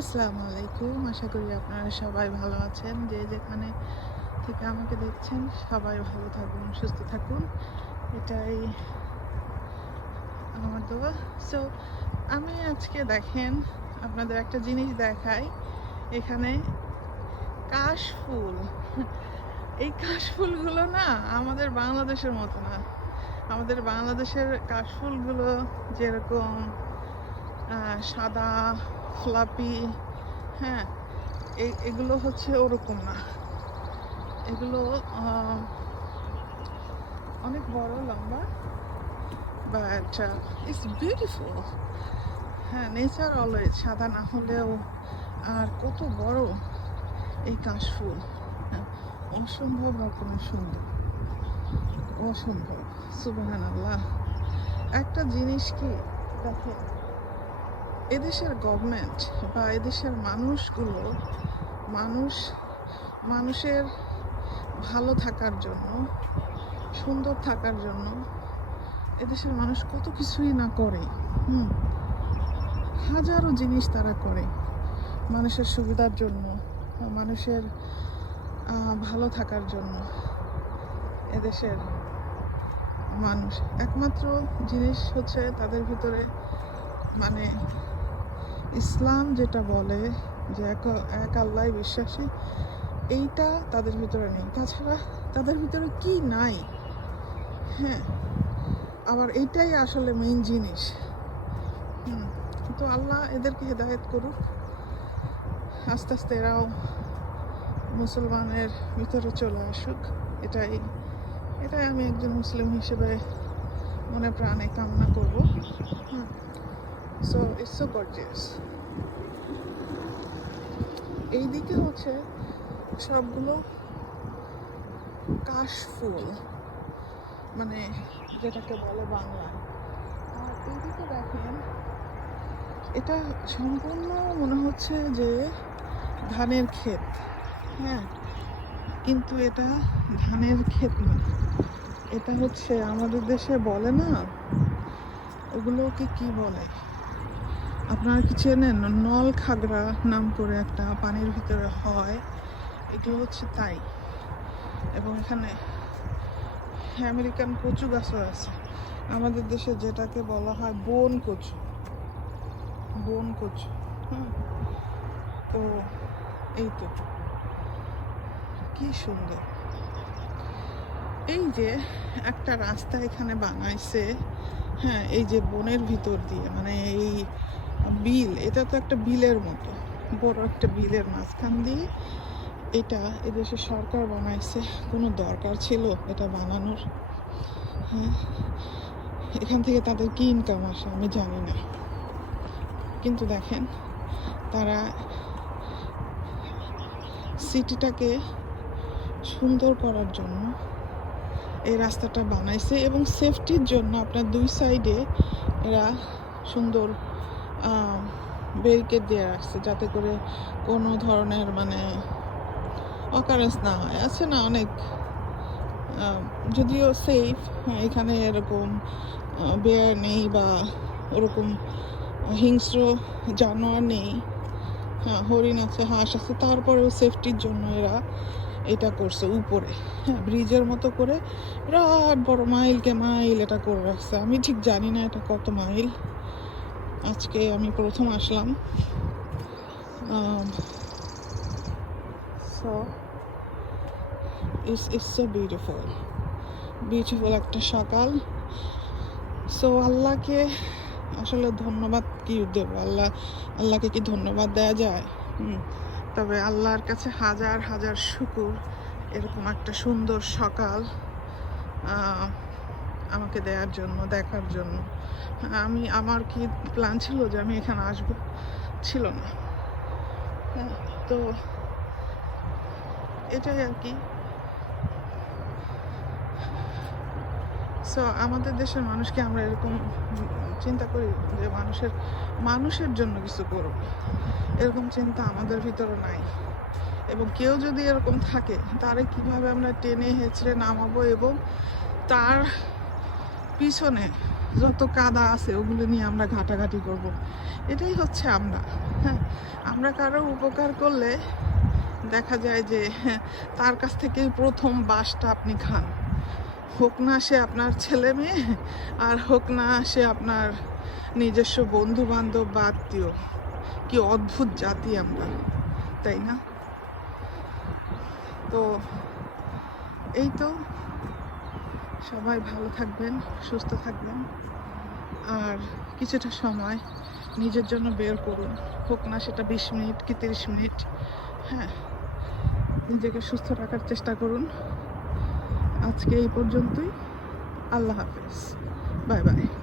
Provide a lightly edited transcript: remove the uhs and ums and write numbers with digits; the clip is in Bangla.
আসসালামু আলাইকুম। আশা করি আপনারা সবাই ভালো আছেন। যে যেখানে থেকে আমাকে দেখছেন সবাই ভালো থাকুন, সুস্থ থাকুন। এটাই আমার দোয়া। সো আমি আজকে দেখেন আপনাদের একটা জিনিস দেখাই। এখানে কাশফুল। এই কাশফুলগুলো না আমাদের বাংলাদেশের মতো না। আমাদের বাংলাদেশের কাশফুলগুলো যেরকম সাদা, ফ্লাপি, হ্যাঁ, এগুলো হচ্ছে ওরকম না। এগুলো অনেক বড়, লম্বা, বাট ইটস বিউটিফুল। হ্যাঁ, নেচার অলওয়েজ সাদা না হলেও আর কত বড় এই কাশফুল। হ্যাঁ, অসম্ভব রকমের সুন্দর, অসম্ভব। সুবহানাল্লাহ। একটা জিনিস কি দেখেন, এদেশের গভর্নমেন্ট বা এদেশের মানুষগুলো মানুষ মানুষের ভালো থাকার জন্য, সুন্দর থাকার জন্য এদেশের মানুষ কত কিছুই না করে। হাজারো জিনিস তারা করে মানুষের সুবিধার জন্য, মানুষের ভালো থাকার জন্য। এদেশের মানুষ একমাত্র জিনিস হচ্ছে তাদের ভিতরে, মানে ইসলাম যেটা বলে যে এক আল্লাহ বিশ্বাসী, এইটা তাদের ভিতরে নেই। তাছাড়া তাদের ভিতরে কি নাই? হ্যাঁ, আবার এইটাই আসলে মেইন জিনিস। তো আল্লাহ এদেরকে হেদায়েত করুক, আস্তে আস্তে এরাও মুসলমানের ভিতরে চলে আসুক। এটাই এটাই আমি একজন মুসলিম হিসেবে মনে প্রাণে কামনা করব। So it's so gorgeous. এইদিকে হচ্ছে সবগুলো কাশফুল, মানে যেটাকে বলে বাংলায়। আর এইদিকে দেখেন, এটা সম্পূর্ণ মনে হচ্ছে যে ধানের ক্ষেত। হ্যাঁ, কিন্তু এটা ধানের ক্ষেত না, এটা হচ্ছে আমাদের দেশে বলে না, ওগুলোকে কি বলে আপনারা কি চেনেন? নল খাগড়া নাম করে একটা পানির ভিতরে হয়, এগুলো হচ্ছে তাই। এবং এখানে আমেরিকান কচু গাছও আছে, আমাদের দেশে যেটাকে বলা হয় বন কচু। বন কচু। তো এই তো কি সুন্দর। এই যে একটা রাস্তা এখানে বানাইছে, হ্যাঁ, এই যে বনের ভিতর দিয়ে, মানে এই বিল, এটা তো একটা বিলের মতো, বড় একটা বিলের মাঝখান দিয়ে এটা এদেশের সরকার বানাইছে। কোনো দরকার ছিল এটা বানানোর? হ্যাঁ, এখান থেকে তাদের কি ইনকাম আসে আমি জানি না, কিন্তু দেখেন তারা সিটিটাকে সুন্দর করার জন্য এই রাস্তাটা বানাইছে এবং সেফটির জন্য আপনার দুই সাইডে এরা সুন্দর ব্যারিকেড দিয়ে রাখছে, যাতে করে কোনো ধরনের মানে অকারেন্স না হয়। আছে না অনেক, যদিও সেফ, এখানে এরকম বেয়ার নেই বা ওরকম হিংস্র জানোয়ার নেই। হ্যাঁ, হরিণ আছে, হাঁস আছে, তারপরেও সেফটির জন্য এরা এটা করছে উপরে। হ্যাঁ, ব্রিজের মতো করে বিরাট বড়, মাইলকে মাইল এটা করে রাখছে। আমি ঠিক জানি না এটা কত মাইল, আজকে আমি প্রথম আসলাম। So it's so beautiful, beautiful একটা সকাল। সো আল্লাহকে আসলে ধন্যবাদ কি দেবো? আল্লাহকে কি ধন্যবাদ দেওয়া যায়? তবে আল্লাহর কাছে হাজার হাজার শুকর এরকম একটা সুন্দর সকাল আমাকে দেওয়ার জন্য, দেখার জন্য। আমার কি প্ল্যান ছিল যে আমি এখানে আসবো? ছিল না। হ্যাঁ, তো এটাই আর কি। সো আমাদের দেশের মানুষকে আমরা এরকম চিন্তা করি যে মানুষের জন্য কিছু করব, এরকম চিন্তা আমাদের ভিতরে নাই। এবং কেউ যদি এরকম থাকে, তারে কিভাবে আমরা টেনে হেঁচড়ে নামাবো এবং তার পিছনে যত কাদা আছে ওগুলো নিয়ে আমরা ঘাটাঘাটি করব। এটাই হচ্ছে আমরা। হ্যাঁ, আমরা কারো উপকার করলে দেখা যায় যে তার কাছ থেকেই প্রথম বাসটা আপনি খান, হোক না সে আপনার ছেলে মেয়ে, আর হোক না সে আপনার নিজস্ব বন্ধু বান্ধব বা আত্মীয়। কি অদ্ভুত জাতি আমরা, তাই না? তো এই তো, সবাই ভালো থাকবেন, সুস্থ থাকবেন, আর কিছুটা সময় নিজের জন্য বের করুন, হোক না সেটা 20 মিনিট কি 30 মিনিট। হ্যাঁ, নিজেকে সুস্থ রাখার চেষ্টা করুন। আজকে এই পর্যন্তই। আল্লাহ হাফেজ, বাই বাই।